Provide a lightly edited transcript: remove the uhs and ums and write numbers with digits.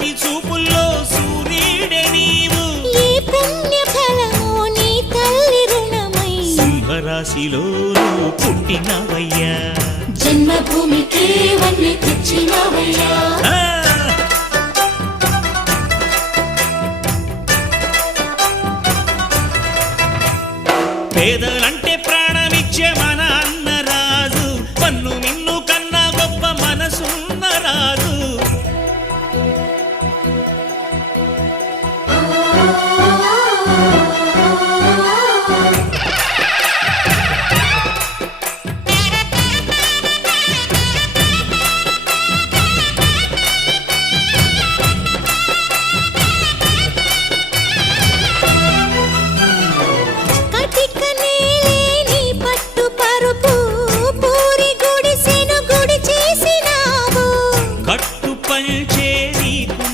కంటి చూపుల్లో సూర్యుడే నీవు ఈ పుణ్య ఫలము నీ తల్లి రుణమై సింహరాశిలో పుట్టినవయ్యా జన్మభూమికి వన్నె తెచ్చినవయ్యా పేదలంటే ప్రాణమిచ్చే మన అన్న రాజు పన్ను మిన్ను కన్నా గొప్ప మనసున్న రాజు